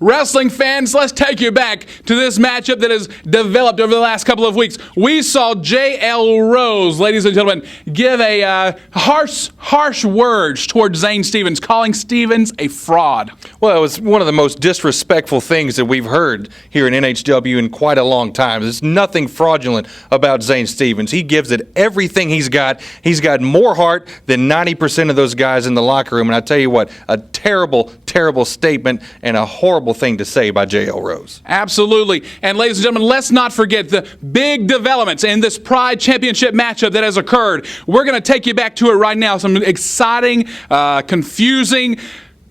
Wrestling fans, let's take you back to this matchup that has developed over the last couple of weeks. We saw Jael Rose, ladies and gentlemen, give a harsh words towards Zane Stevens, calling Stevens a fraud. Well, it was one of the most disrespectful things that we've heard here in NHW in quite a long time. There's nothing fraudulent about Zane Stevens. He gives it everything he's got. He's got more heart than 90% of those guys in the locker room. And I tell you what, a terrible, terrible statement and a horrible thing to say by Jael Rose. Absolutely. And ladies and gentlemen, let's not forget the big developments in this Pride Championship matchup that has occurred. We're going to take you back to it right now. Some exciting, confusing,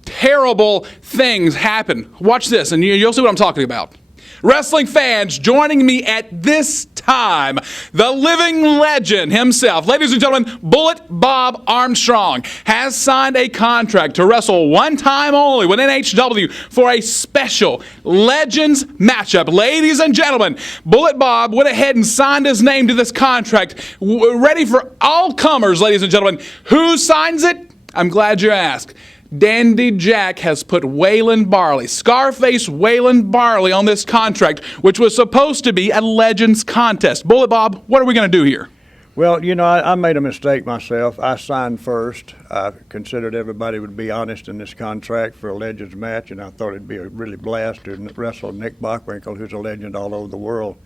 terrible things happen. Watch this and you'll see what I'm talking about. Wrestling fans, joining me at this time, the living legend himself, ladies and gentlemen, Bullet Bob Armstrong, has signed a contract to wrestle one time only with NHW for a special Legends matchup. Ladies and gentlemen, Bullet Bob went ahead and signed his name to this contract, ready for all comers, ladies and gentlemen. Who signs it? I'm glad you asked. Dandy Jack has put Waylon Barley, Scarface Waylon Barley, on this contract, which was supposed to be a Legends contest. Bullet Bob, what are we going to do here? Well, you know, I made a mistake myself. I signed first. I considered everybody would be honest in this contract for a Legends match, and I thought it'd be a really blast to wrestle Nick Bockwinkel, who's a legend all over the world.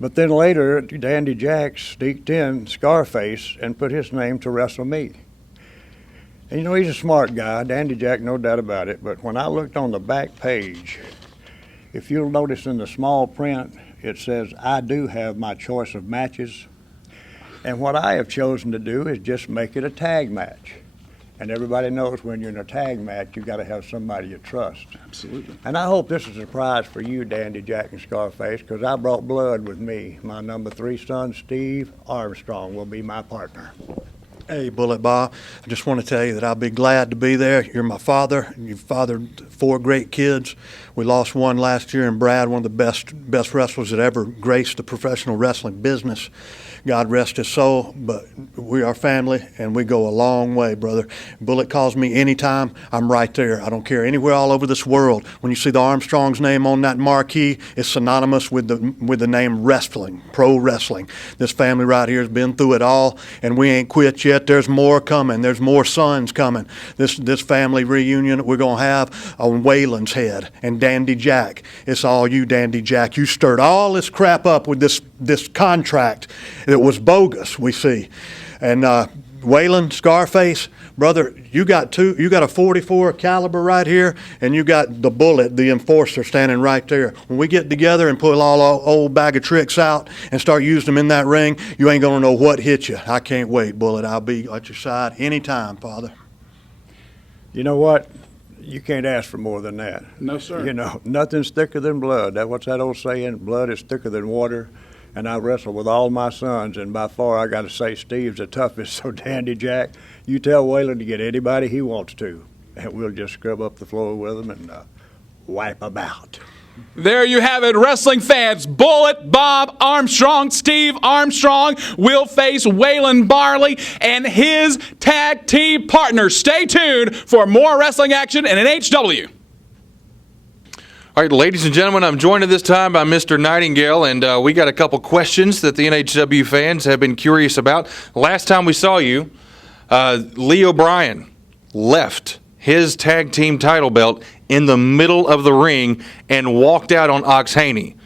But then later, Dandy Jack sneaked in Scarface and put his name to wrestle me. And you know, he's a smart guy, Dandy Jack, no doubt about it. But when I looked on the back page, if you'll notice in the small print, it says, I do have my choice of matches. And what I have chosen to do is just make it a tag match. And everybody knows when you're in a tag match, you've got to have somebody you trust. Absolutely. And I hope this is a surprise for you, Dandy Jack and Scarface, because I brought blood with me. My number 3 son, Steve Armstrong, will be my partner. Hey, Bullet Bob, I just want to tell you that I'll be glad to be there. You're my father. You've fathered 4 great kids. We lost one last year in Brad, one of the best wrestlers that ever graced the professional wrestling business. God rest his soul, but we are family, and we go a long way, brother. Bullet calls me anytime, I'm right there. I don't care, anywhere all over this world. When you see the Armstrong's name on that marquee, it's synonymous with the name wrestling, pro wrestling. This family right here has been through it all, and we ain't quit yet. There's more coming. There's more sons coming. This family reunion that we're going to have on Waylon's head and Dandy Jack. It's all you, Dandy Jack. You stirred all this crap up with this contract that was bogus, we see. And Waylon, Scarface, brother, you got a 44 caliber right here, and you got the Bullet, the enforcer, standing right there. When we get together and pull all our old bag of tricks out and start using them in that ring, you ain't gonna know what hit you. I can't wait, Bullet. I'll be at your side anytime, Father. You know what? You can't ask for more than that. No, sir. You know, nothing's thicker than blood. What's that old saying? Blood is thicker than water. And I wrestle with all my sons, and by far I got to say Steve's the toughest. So Dandy Jack, you tell Waylon to get anybody he wants to, and we'll just scrub up the floor with him and wipe about. There you have it, wrestling fans. Bullet Bob Armstrong, Steve Armstrong will face Waylon Barley and his tag team partner. Stay tuned for more wrestling action in NHW. All right, ladies and gentlemen, I'm joined at this time by Mr. Nightingale, and we got a couple questions that the NHW fans have been curious about. Last time we saw you, Lee O'Brien left his tag team title belt in the middle of the ring and walked out on Ox Haney.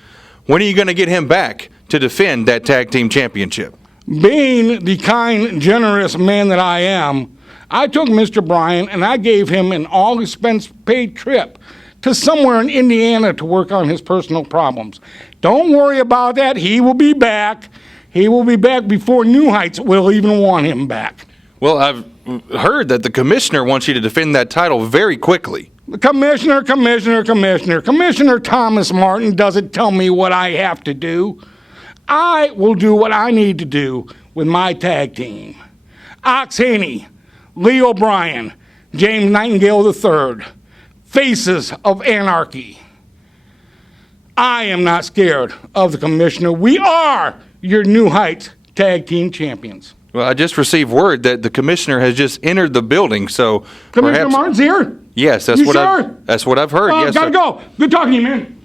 When are you going to get him back to defend that tag team championship? Being the kind, generous man that I am, I took Mr. Bryan and I gave him an all-expense-paid trip to somewhere in Indiana to work on his personal problems. Don't worry about that. He will be back. He will be back before New Heights will even want him back. Well, I've heard that the commissioner wants you to defend that title very quickly. The Commissioner Thomas Martin doesn't tell me what I have to do. I will do what I need to do with my tag team. Ox Haney, Lee O'Brien, James Nightingale III. Faces of anarchy. I am not scared of the commissioner. We are your New Heights Tag Team Champions. Well, I just received word that the commissioner has just entered the building, so Commissioner perhaps. Martin's here? Yes, that's You what sure? that's what I've heard. Yes, Gotta sir. go. Good talking to you, man.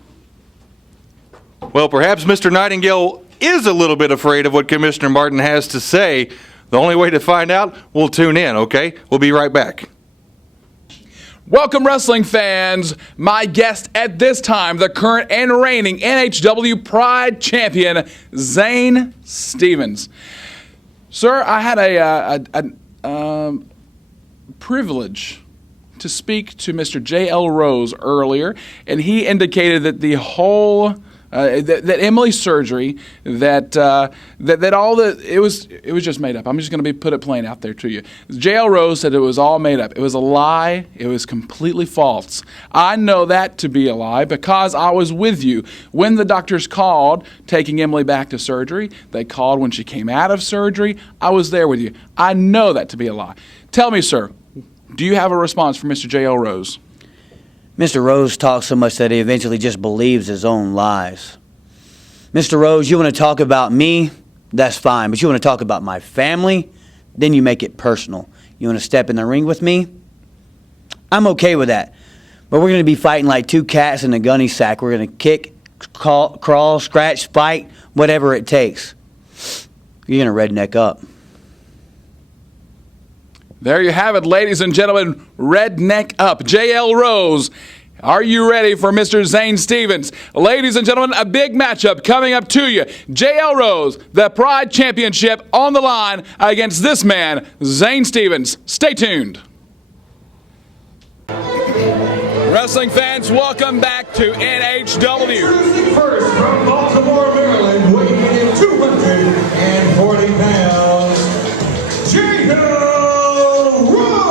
Well, perhaps Mr. Nightingale is a little bit afraid of what Commissioner Martin has to say. The only way to find out, we'll tune in, okay? We'll be right back. Welcome, wrestling fans. My guest at this time, the current and reigning NHW Pride Champion, Zane Stevens. Sir, I had a privilege to speak to Mr. Jael Rose earlier, and he indicated that the whole that Emily's surgery, that all the it was just made up. I'm just going to put it plain out there to you. Jael Rose said it was all made up. It was a lie. It was completely false. I know that to be a lie because I was with you when the doctors called taking Emily back to surgery. They called when she came out of surgery. I was there with you. I know that to be a lie. Tell me, sir, do you have a response for Mr. Jael Rose? Mr. Rose talks so much that he eventually just believes his own lies. Mr. Rose, you want to talk about me? That's fine. But you want to talk about my family? Then you make it personal. You want to step in the ring with me? I'm okay with that. But we're going to be fighting like two cats in a gunny sack. We're going to kick, crawl, scratch, fight, whatever it takes. You're going to redneck up. There you have it, ladies and gentlemen. Redneck up. Jael Rose. Are you ready for Mr. Zane Stevens? Ladies and gentlemen, a big matchup coming up to you. Jael Rose, the Pride Championship on the line against this man, Zane Stevens. Stay tuned. Wrestling fans, welcome back to NHW. First from Baltimore, Maryland, weighing in 240 pounds, Jael Rose.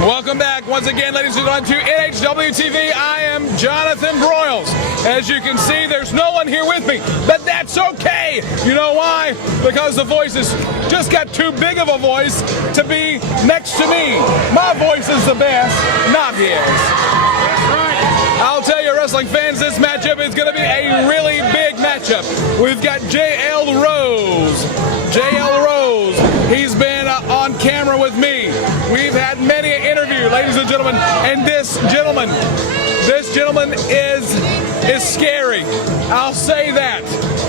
Welcome back once again, ladies and gentlemen, to NHW TV. I am Jonathan Broyles. As you can see, there's no one here with me, but that's okay. You know why? Because the voice has just got too big of a voice to be next to me. My voice is the best, not his. I'll tell you, wrestling fans, this matchup is going to be a really big matchup. We've got Jael Rose. Jael Rose. He's been on camera with me. We've had many an interview, ladies and gentlemen, and this gentleman is scary. I'll say that.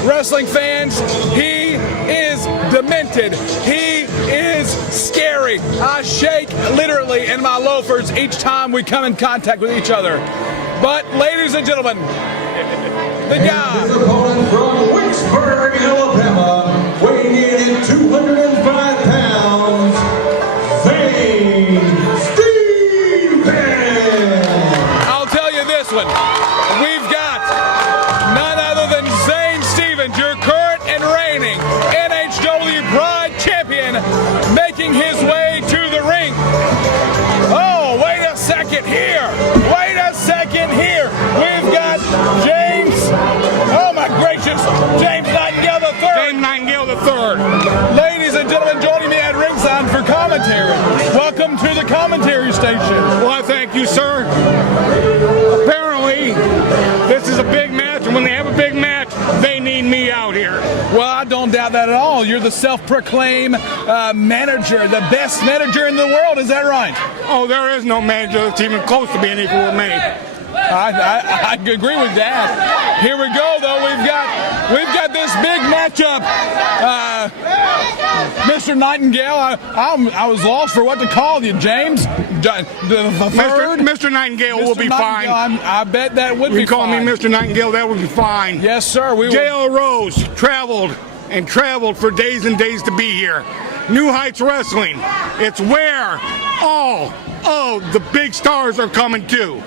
Wrestling fans, he is demented. He is scary. I shake literally in my loafers each time we come in contact with each other. But, ladies and gentlemen, the guy. His opponent from Wicksburg, Alabama, weighing in at 205 pounds, Zane Stevens. I'll tell you this one. We've got none other than Zane Stevens, your current and reigning NHW Pride Champion, making his way to the ring. Oh, wait a second here. Wait a second here. We've got James. Oh, my gracious. James Nightingale III. James Nightingale III. Ladies and gentlemen, joining me at ringside for commentary. Welcome to the commentary station. Well, I thank you, sir. Apparently, this is a big match, and when they have a big match, they need me out here. Well, I don't doubt that at all. You're the self-proclaimed manager, the best manager in the world. Is that right? Oh, there is no manager that's even close to being equal with me. I agree with that. Here we go, though. We've got this big matchup. Mr. Nightingale, I was lost for what to call you, James. The third? Mr. Nightingale will be fine. I bet that would be fine. You call me Mr. Nightingale, that would be fine. Yes, sir. We will. Jael Rose traveled and traveled for days and days to be here. New Heights Wrestling. It's where all of the big stars are coming to.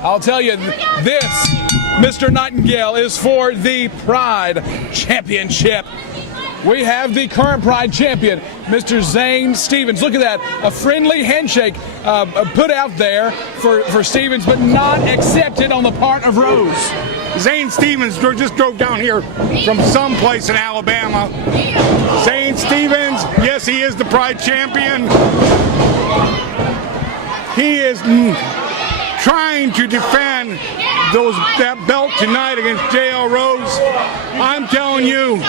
I'll tell you, this, Mr. Nightingale, is for the Pride Championship. We have the current Pride Champion, Mr. Zane Stevens. Look at that, a friendly handshake put out there for Stevens, but not accepted on the part of Rose. Zane Stevens just drove down here from someplace in Alabama. Zane Stevens, yes, he is the Pride Champion. He is trying to defend that belt tonight against Jael Rose. I'm telling you,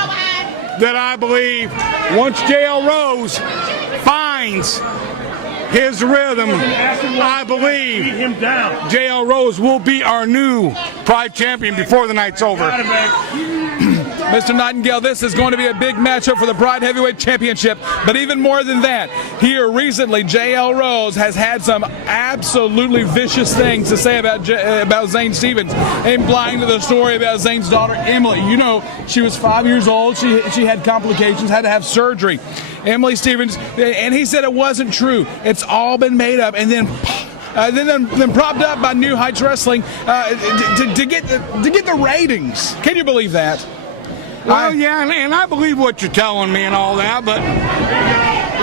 that I believe once Jael Rose finds his rhythm, I believe Jael Rose will be our new Pride champion before the night's over. Mr. Nightingale, this is going to be a big matchup for the Pride Heavyweight Championship, but even more than that, here recently, Jael Rose has had some absolutely vicious things to say about Zane Stevens, implying to the story about Zane's daughter, Emily. You know, she was 5 years old, she had complications, had to have surgery. Emily Stevens, and he said it wasn't true. It's all been made up, and then propped up by New Heights Wrestling to get the ratings. Can you believe that? Well, yeah, and I believe what you're telling me and all that, but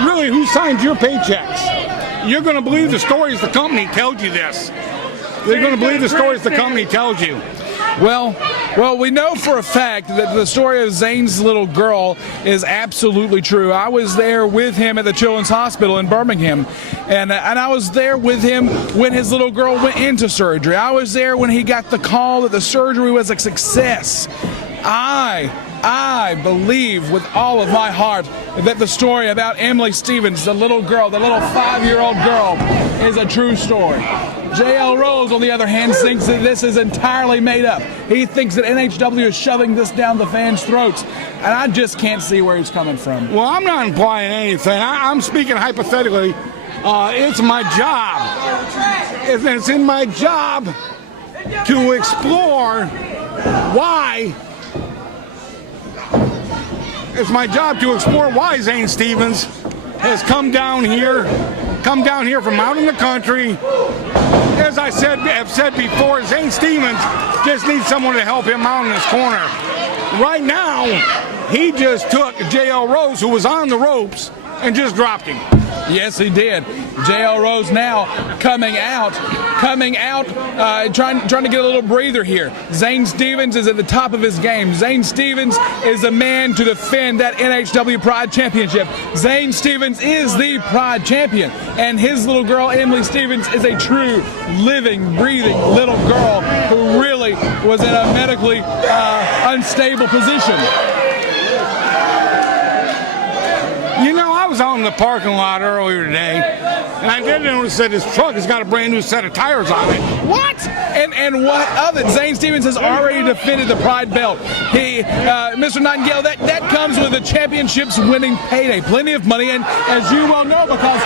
really, who signs your paychecks? You're going to believe the stories the company tells you this. They're going to believe the stories the company tells you. Well, we know for a fact that the story of Zane's little girl is absolutely true. I was there with him at the Children's Hospital in Birmingham, and I was there with him when his little girl went into surgery. I was there when he got the call that the surgery was a success. I believe with all of my heart that the story about Emily Stevens, the little girl, the little 5-year-old girl, is a true story. Jael Rose, on the other hand, thinks that this is entirely made up. He thinks that NHW is shoving this down the fans' throats, and I just can't see where he's coming from. Well, I'm not implying anything. I'm speaking hypothetically. It's my job. It's in my job to explore why. It's my job to explore why Zane Stevens has come down here from out in the country. As I have said before, Zane Stevens just needs someone to help him out in his corner. Right now, he just took Jael Rose, who was on the ropes, and just dropped him. Yes, he did. Jael Rose now coming out, trying to get a little breather here. Zane Stevens is at the top of his game. Zane Stevens is the man to defend that NHW Pride Championship. Zane Stevens is the Pride champion, and his little girl, Emily Stevens, is a true, living, breathing little girl who really was in a medically unstable position. You know, I was out in the parking lot earlier today, and I did notice that his truck has got a brand new set of tires on it. What? And what of it? Zane Stevens has already defended the Pride belt. He, Mr. Nightingale, that comes with a championships winning payday, plenty of money, and as you well know, because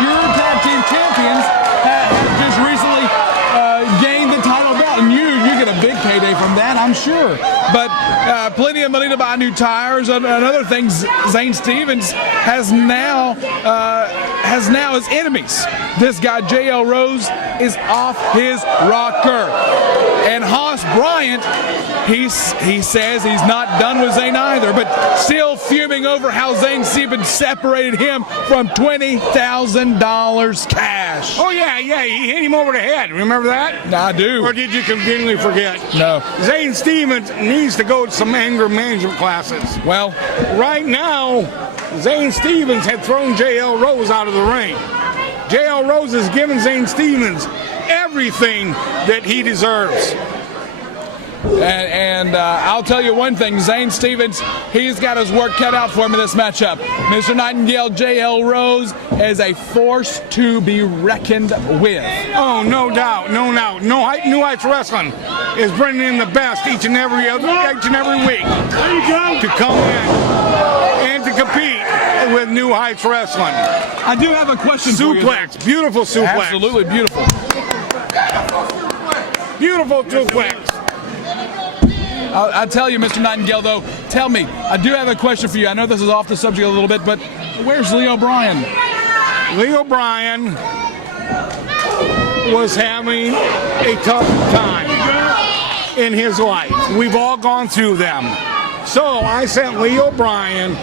your tag team champions have just recently gained the title belt, and you get a big payday from that, I'm sure. But plenty of money to buy new tires and other things. Zane Stevens has now his enemies. This guy Jael Rose is off his rocker, and Hoss Bryant, he says he's not done with Zane either, but still fuming over how Zane Stevens separated him from $20,000 cash. Oh yeah, he hit him over the head. Remember that? I do. Or did you conveniently forget? No. Zane Stevens needs to go to some anger management classes. Well, right now, Zane Stevens had thrown Jael Rose out of the ring. Jael Rose has given Zane Stevens everything that he deserves. And I'll tell you one thing, Zane Stevens, he's got his work cut out for him in this matchup. Mr. Nightingale, Jael Rose is a force to be reckoned with. Oh, no doubt, no doubt. New Heights Wrestling is bringing in the best each and every week to come in and to compete with New Heights Wrestling. I do have a question for you. Suplex, beautiful suplex. Absolutely beautiful. Beautiful suplex. I'll tell you, Mr. Nightingale, though, tell me, I do have a question for you. I know this is off the subject a little bit, but where's Leo Bryan? Leo Bryan was having a tough time in his life. We've all gone through them. So I sent Leo Bryan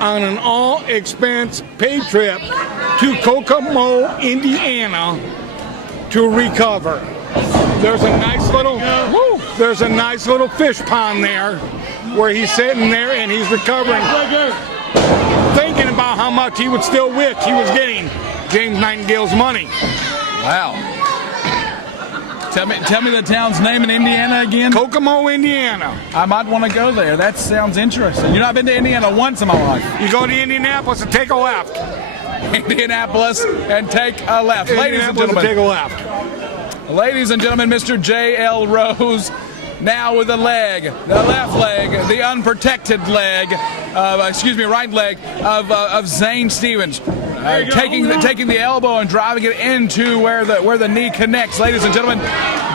on an all-expense paid trip to Kokomo, Indiana to recover. There's a nice little fish pond there where he's sitting there and he's recovering, thinking about how much he would still wish he was getting James Nightingale's money. Wow. Tell me the town's name in Indiana again. Kokomo, Indiana. I might want to go there. That sounds interesting. You know, I've been to Indiana once in my life. You go to Indianapolis and take a left. Indianapolis and take a left. Ladies and Indianapolis and take a gentlemen. left. Ladies and gentlemen, Mr. Jael Rose now with the leg, the left leg, the unprotected leg, right leg of Zane Stevens. Taking the elbow and driving it into where the knee connects. Ladies and gentlemen,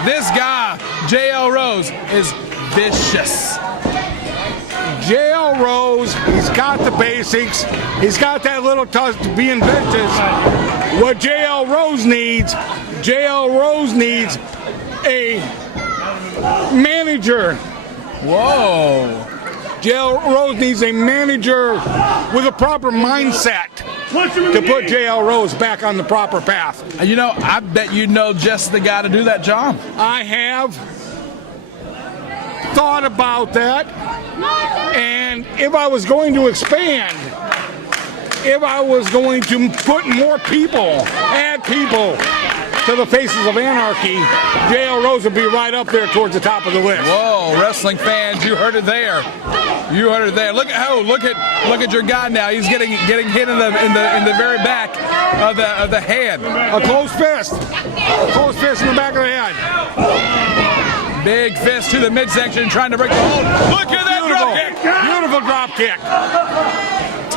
this guy, Jael Rose, is vicious. Jael Rose, he's got the basics. He's got that little touch to being vicious. What Jael Rose needs a manager. Whoa. Jael Rose needs a manager with a proper mindset to put Jael Rose back on the proper path. You know, I bet you know just the guy to do that job. I have thought about that, and if I was going to expand, if I was going to put more people, add people to the Faces of Anarchy, Jael Rose would be right up there towards the top of the list. Whoa, wrestling fans, you heard it there. You heard it there. Look at your guy now. He's getting hit in the very back of the head. A close fist. A close fist in the back of the head. Big fist to the midsection, trying to break the hold. Look at that drop kick. Beautiful drop kick.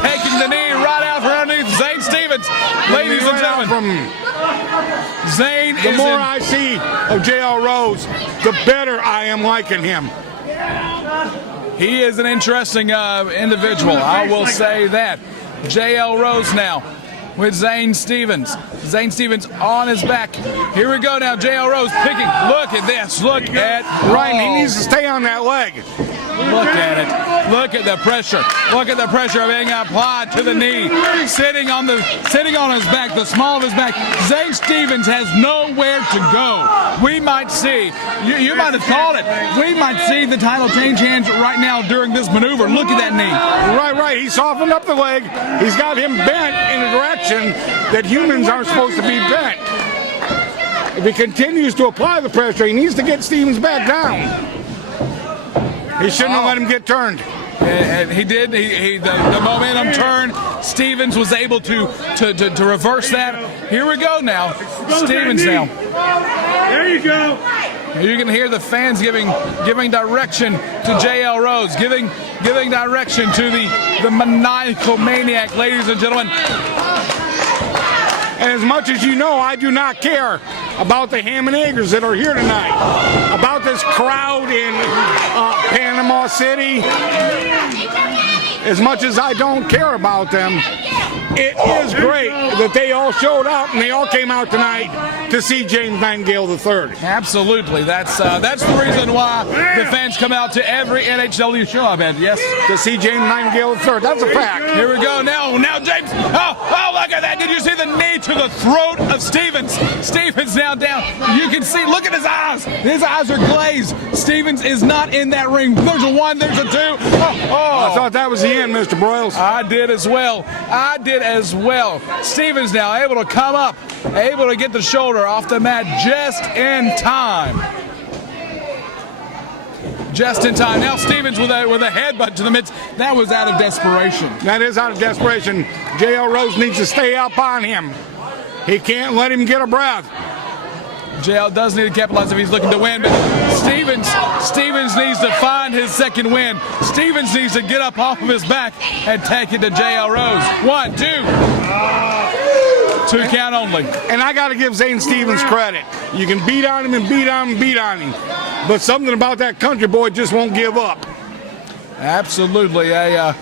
Taking the knee right out from underneath Zane Stevens. Ladies and gentlemen, Zane is the more I see of Jael Rose, the better I am liking him. He is an interesting individual, I will say that. Jael Rose now with Zane Stevens. Zane Stevens on his back. Here we go now, Jael Rose picking. Look at this. Look at Ryan, he needs to stay on that leg. Look at it. Look at the pressure. Look at the pressure being applied to the knee. Sitting on his back, the small of his back. Zane Stevens has nowhere to go. We might see, you might have called it, we might see the title change hands right now during this maneuver. Look at that knee. Right. He softened up the leg. He's got him bent in a direction that humans aren't supposed to be bent. If he continues to apply the pressure, he needs to get Stevens back down. He shouldn't have let him get turned. And he did. The momentum turned. Stevens was able to reverse that. Here we go now. Stevens now. There you go. You can hear the fans giving direction to Jael Rose, giving direction to the maniacal maniac, ladies and gentlemen. And as much as you know, I do not care about the ham and eggers that are here tonight, about this crowd in Panama City. As much as I don't care about them, it is great that they all showed up and they all came out tonight to see James Nightingale III. Absolutely. That's the reason why the fans come out to every NHW show, I bet. Yes. To see James Nightingale III. That's a fact. Here we go. Now James. Oh, look at that. Did you see the knee to the throat of Stevens? Stevens now down. You can see, look at his eyes. His eyes are glazed. Stevens is not in that ring. There's a 1, there's a 2. I thought that was the end, Mr. Broyles. I did as well. Stevens now able to come up, able to get the shoulder off the mat just in time. Just in time. Now Stevens with a headbutt to the midst. That was out of desperation. That is out of desperation. Jael Rose needs to stay up on him. He can't let him get a breath. Jael does need to capitalize if he's looking to win, but Stevens needs to find his second win. Stevens needs to get up off of his back and take it to Jael Rose. 1, 2. 2 count only. And I got to give Zane Stevens credit. You can beat on him and beat on him and beat on him, but something about that country boy just won't give up. Absolutely. A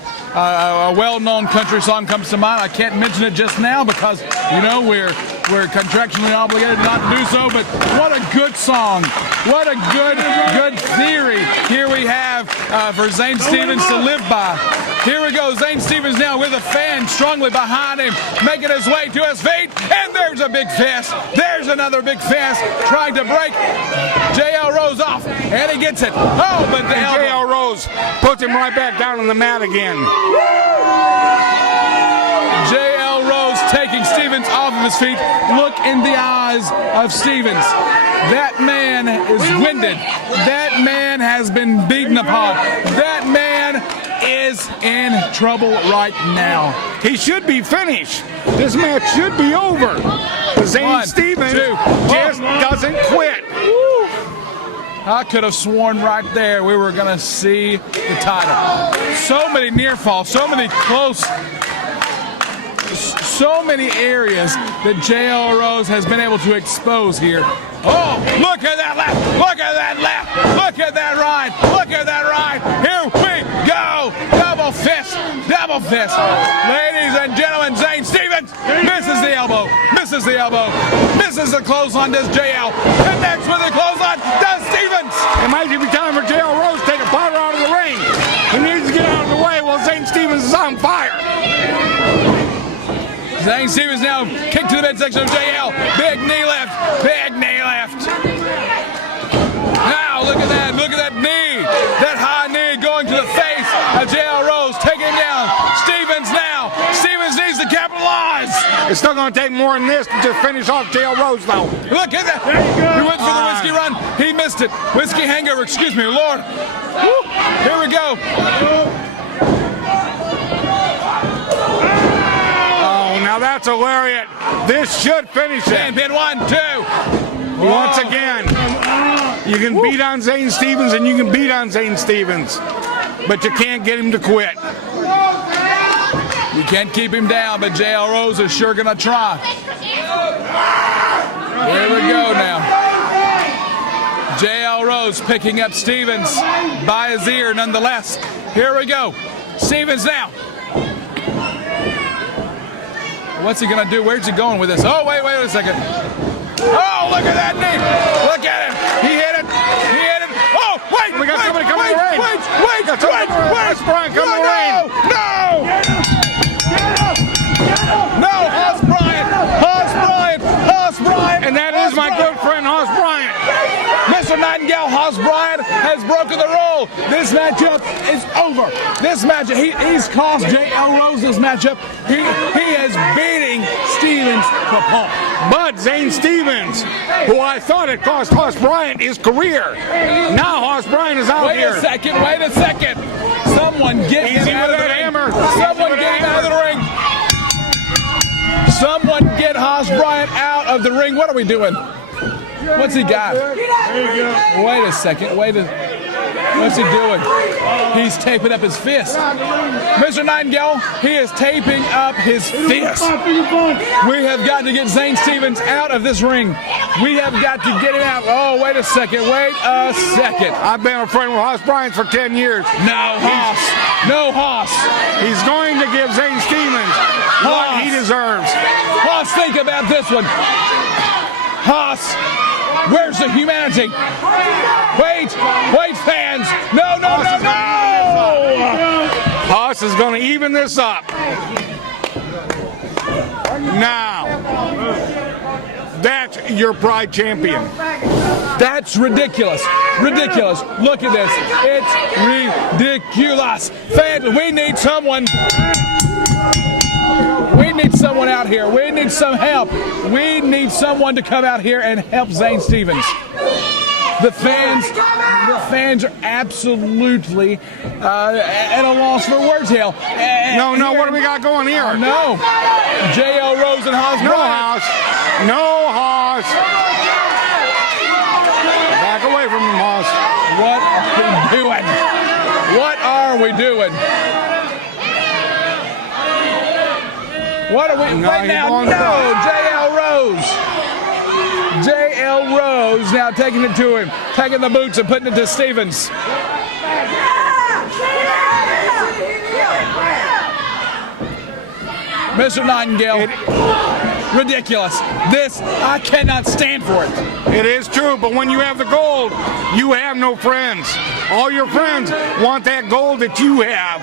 well-known country song comes to mind. I can't mention it just now because, you know, we're contractually obligated not to do so, but what a good song. What a good theory here we have for Zane Stevens to live by. Here we go, Zane Stevens now with a fan strongly behind him, making his way to his feet, and there's a big fist. There's another big fist trying to break Jael Rose off, and he gets it. Oh, but the elbow. Jael Rose puts him right back down on the mat again. Jael Rose taking Stevens off of his feet. Look in the eyes of Stevens. That man is winded. That man has been beaten upon. That man is in trouble right now. He should be finished. This match should be over. Zane One, Stevens two. just doesn't quit. I could have sworn right there we were going to see the title. So many near falls, so many close, so many areas that Jael Rose has been able to expose here. Oh, look at that left, look at that left, look at that right, look at that right. Here we go. Double fist, double fist. Ladies and gentlemen, Zane Stevens misses the elbow, misses the elbow, misses the clothesline, does Jael. Connects with the clothesline, does Stevens. It might be time for Jael Rose to take a powder out of the ring. He needs to get out of the way while Zane Stevens is on fire. Zane Stevens now kick to the midsection of Jael. Big knee left. Big knee left. Now look at that knee. That high knee going to the face of Jael Rose. Take him down. Stevens now. Stevens needs to capitalize. It's still going to take more than this to just finish off Jael Rose, though. Look at that. He went for the whiskey run. He missed it. Whiskey hangover. Excuse me, Lord. Woo. Here we go. Now that's a lariat. This should finish it. Pin 1, 2. Once again, you can beat on Zane Stevens and you can beat on Zane Stevens, but you can't get him to quit. You can't keep him down, but Jael Rose is sure gonna try. Here we go now. Jael Rose picking up Stevens by his ear nonetheless. Here we go. Stevens now. What's he gonna do? Where's he going with this? Oh, wait a second. Oh, look at that knee. Look at him. He hit it. He hit it. Oh, wait. We got somebody coming in the ring. Wait. Hoss Bryant coming in the ring. No, Hoss Bryant. And that is my good friend Hoss Bryant. Mr. Nightingale, Hoss Bryant has broken the rule. This matchup is over. This matchup, he's cost Jael Rose this matchup. He is beating Stevens to pulp. But Zane Stevens, who I thought had cost Hoss Bryant his career, now Hoss Bryant is out here. Wait a second. Someone get him Easy out with of the that ring. hammer. Someone get him out of the ring. Someone get Hoss Bryant out of the ring. What are we doing? What's he got? Wait a second. What's he doing? He's taping up his fist. Mr. Nightingale, he is taping up his fist. We have got to get Zane Stevens out of this ring. We have got to get him out. Oh, wait a second. I've been a friend with Hoss Bryant for 10 years. No Hoss. He's going to give Zane Stevens what he deserves. Hoss, think about this one. Hoss, where's the humanity? Wait, fans. No. Hoss is going to even this up. Now, that's your Pride champion. That's ridiculous. Look at this. It's ridiculous. Fans, we need someone. We need someone out here. We need some help. We need someone to come out here and help Zane Stevens. The fans are absolutely at a loss for words here. No, what do we got going here? No. Jael Rose and Hoss Bryant. No Hoss. Back away from him, Hoss. What are we doing? What are we? Right now, no, Jael Rose now taking it to him, taking the boots and putting it to Stevens. Mr. Nightingale, ridiculous. This, I cannot stand for it. It is true, but when you have the gold, you have no friends. All your friends want that gold that you have.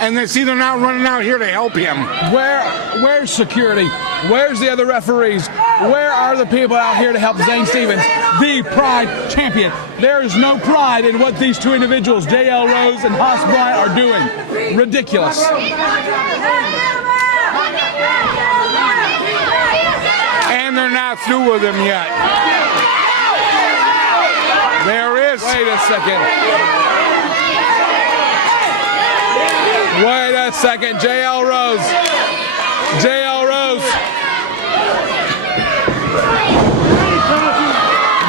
And they see they're not running out here to help him. Where's security? Where's the other referees? Where are the people out here to help Zane Stevens, the Pride champion? There is no pride in what these two individuals, Jael Rose and Hoss Bryant, are doing. Ridiculous. And they're not through with him yet. this. Wait a second. Wait a second. Jael Rose. Jael Rose.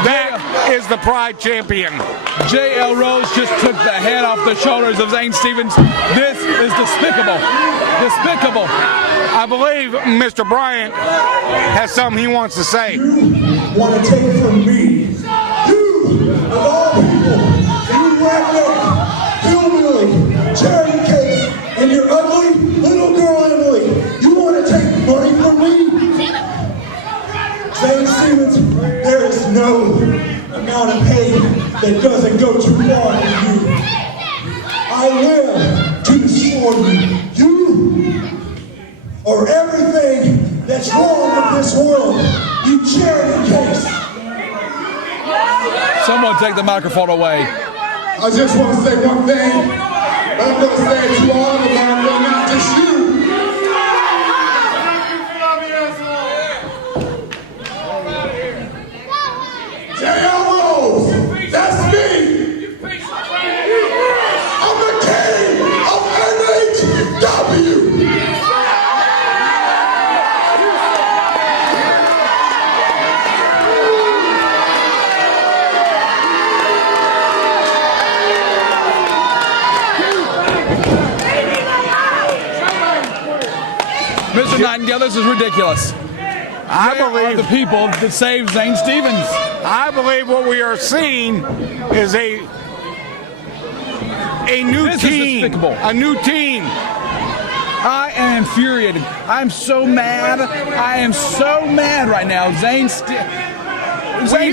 That is the Pride champion. Jael Rose just took the head off the shoulders of Zane Stevens. This is despicable. Despicable. I believe Mr. Bryant has something he wants to say. Want to take from me? You, of all people, you redneck, hillbilly, charity case, and your ugly little girl Emily. You want to take money from me? Zane Stevens, there is no amount of pay that doesn't go too far for you. I live to destroy you. You are everything that's wrong with this world. You charity case. Someone take the microphone away. I just want to say one thing, but I'm going to say it to all of America, not just you. Jael Rose, that's me. I'm the king of NHW. Mr. Nightingale, this is ridiculous. I Where are believe the people that saved Zane Stevens. I believe what we are seeing is a new This is team. despicable. A new team. I am infuriated. I'm so mad. I am so mad right now. Zane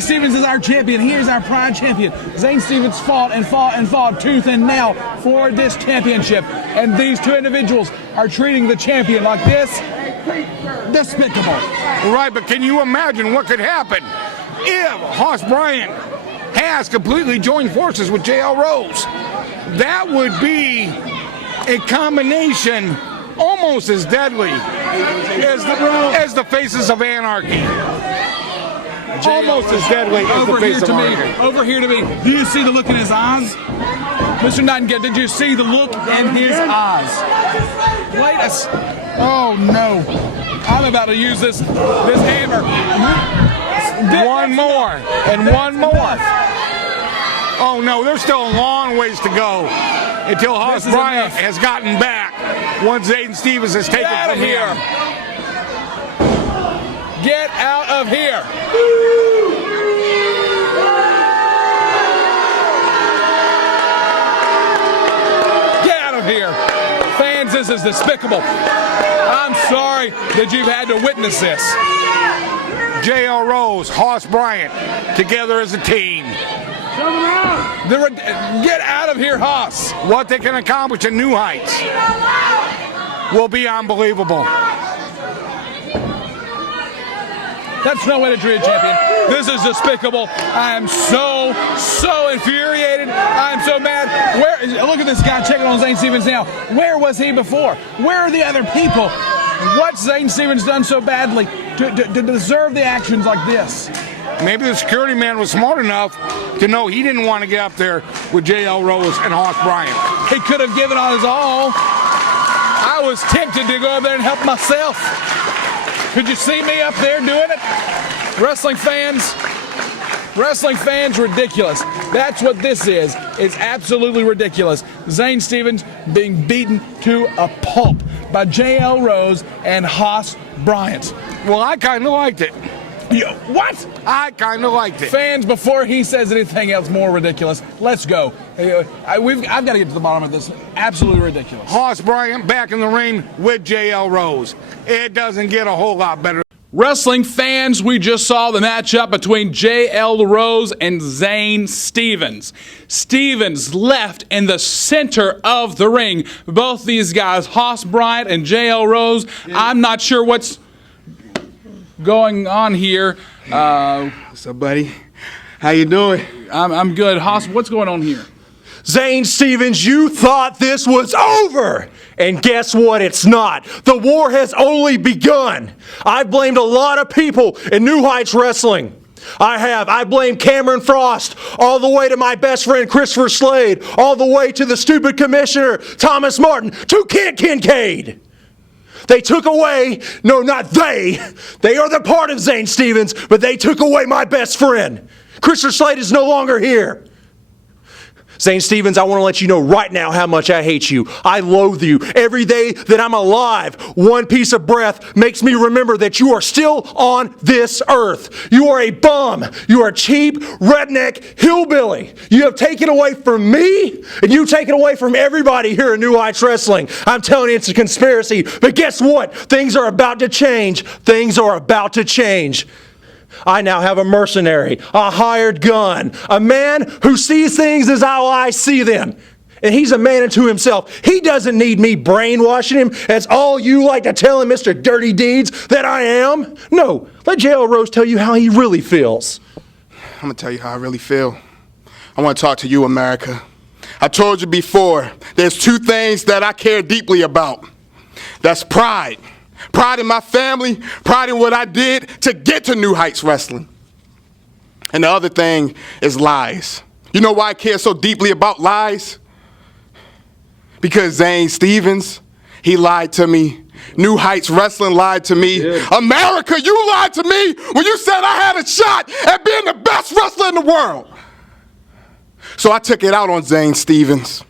Stevens is our champion. He is our Pride champion. Zane Stevens fought and fought and fought tooth and nail for this championship. And these two individuals are treating the champion like this. Despicable. Right, but can you imagine what could happen if Hoss Bryant has completely joined forces with Jael Rose? That would be a combination almost as deadly as the Faces of Anarchy. Almost as deadly as the Faces of Anarchy. Over here to me. Do you see the look in his eyes? Mr. Nightingale, did you see the look in his eyes? Wait a Oh no. I'm about to use this hammer. One more, and one more. Oh no, there's still a long ways to go until Hoss Bryant has gotten back once Zane Stevens has taken Get out of from here. him. Get out of here. Get out of here. Fans, this is despicable. I'm sorry that you've had to witness this. Jael Rose, Hoss Bryant, together as a team. Get out of here, Hoss. What they can accomplish at New Heights will be unbelievable. That's no way to treat a champion. This is despicable. I am so infuriated. I am so mad. Look at this guy checking on Zane Stevens now. Where was he before? Where are the other people? What's Zane Stevens done so badly to deserve the actions like this? Maybe the security man was smart enough to know he didn't want to get up there with Jael Rose and Hoss Bryant. He could have given on his all. I was tempted to go up there and help myself. Could you see me up there doing it? Wrestling fans, ridiculous. That's what this is. It's absolutely ridiculous. Zane Stevens being beaten to a pulp by Jael Rose and Hoss Bryant. Well, I kind of liked it. What? I kind of liked it. Fans, before he says anything else more ridiculous, let's go. I've got to get to the bottom of this. Absolutely ridiculous. Hoss Bryant back in the ring with Jael Rose. It doesn't get a whole lot better. Wrestling fans, we just saw the matchup between Jael Rose and Zane Stevens. Stevens left in the center of the ring. Both these guys, Hoss Bryant and Jael Rose, I'm not sure what's going on here. What's up, buddy? How you doing? I'm good. Hoss, what's going on here? Zane Stevens, you thought this was over. And guess what? It's not. The war has only begun. I've blamed a lot of people in New Heights Wrestling. I have. I blame Cameron Frost all the way to my best friend Christopher Slade, all the way to the stupid commissioner Thomas Martin, to Kent Kincaid. They took away, no, not they are the part of Zane Stevens, but they took away my best friend. Christopher Slade is no longer here. Zane Stevens, I want to let you know right now how much I hate you. I loathe you. Every day that I'm alive, one piece of breath makes me remember that you are still on this earth. You are a bum. You are a cheap, redneck hillbilly. You have taken away from me, and you've taken away from everybody here at New Heights Wrestling. I'm telling you, it's a conspiracy. But guess what? Things are about to change. Things are about to change. I now have a mercenary, a hired gun, a man who sees things as how I see them. And he's a man unto himself. He doesn't need me brainwashing him as all you like to tell him, Mr. Dirty Deeds, that I am. No, let Jael Rose tell you how he really feels. I'm going to tell you how I really feel. I want to talk to you, America. I told you before, there's two things that I care deeply about. That's pride. Pride in my family, pride in what I did to get to New Heights Wrestling. And the other thing is lies. You know why I care so deeply about lies? Because Zane Stevens, he lied to me. New Heights Wrestling lied to me. America, you lied to me when you said I had a shot at being the best wrestler in the world. So I took it out on Zane Stevens.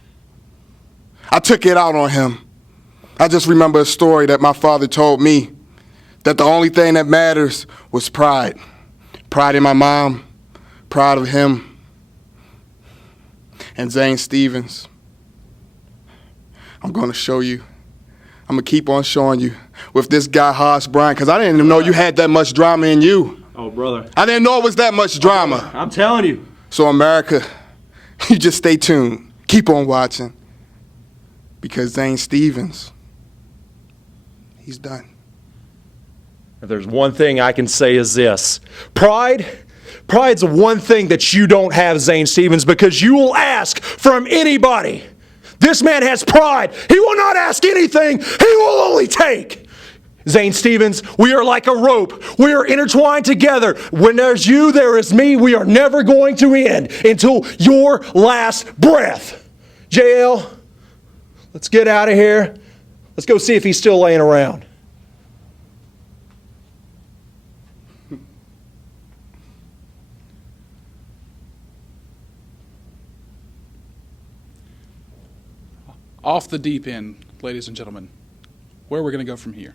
I took it out on him. I just remember a story that my father told me, that the only thing that matters was pride. Pride in my mom, pride of him, and Zane Stevens. I'm going to show you. I'm going to keep on showing you with this guy, Hoss Bryant, because I didn't even know you had that much drama in you. Oh, brother. I didn't know it was that much drama. I'm telling you. So, America, you just stay tuned. Keep on watching, because Zane Stevens, he's done. If there's one thing I can say is this. Pride's the one thing that you don't have, Zane Stevens, because you will ask from anybody. This man has pride. He will not ask anything. He will only take. Zane Stevens, we are like a rope. We are intertwined together. When there's you, there is me. We are never going to end until your last breath. Jael, let's get out of here. Let's go see if he's still laying around. Off the deep end, ladies and gentlemen. Where are we going to go from here?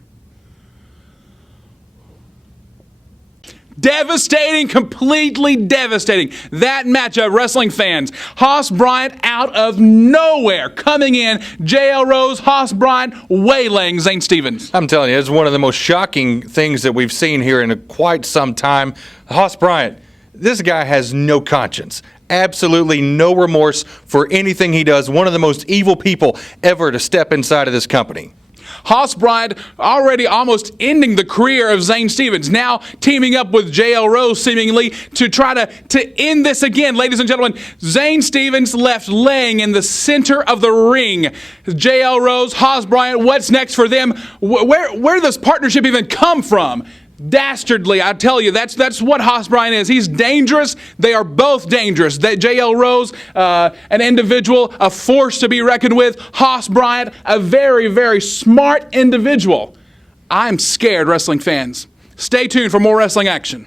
Devastating, completely devastating. That matchup, wrestling fans. Hoss Bryant out of nowhere coming in. Jael Rose, Hoss Bryant waylaying Zane Stevens. I'm telling you, it's one of the most shocking things that we've seen here in quite some time. Hoss Bryant, this guy has no conscience. Absolutely no remorse for anything he does. One of the most evil people ever to step inside of this company. Hoss Bryant already almost ending the career of Zane Stevens, now teaming up with Jael Rose seemingly to try to end this again. Ladies and gentlemen, Zane Stevens left laying in the center of the ring. Jael Rose, Hoss Bryant, what's next for them? Where does this partnership even come from? Dastardly, I tell you, that's what Hoss Bryant is. He's dangerous. They are both dangerous. Jael Rose, an individual, a force to be reckoned with. Hoss Bryant, a very, very smart individual. I'm scared, wrestling fans. Stay tuned for more wrestling action.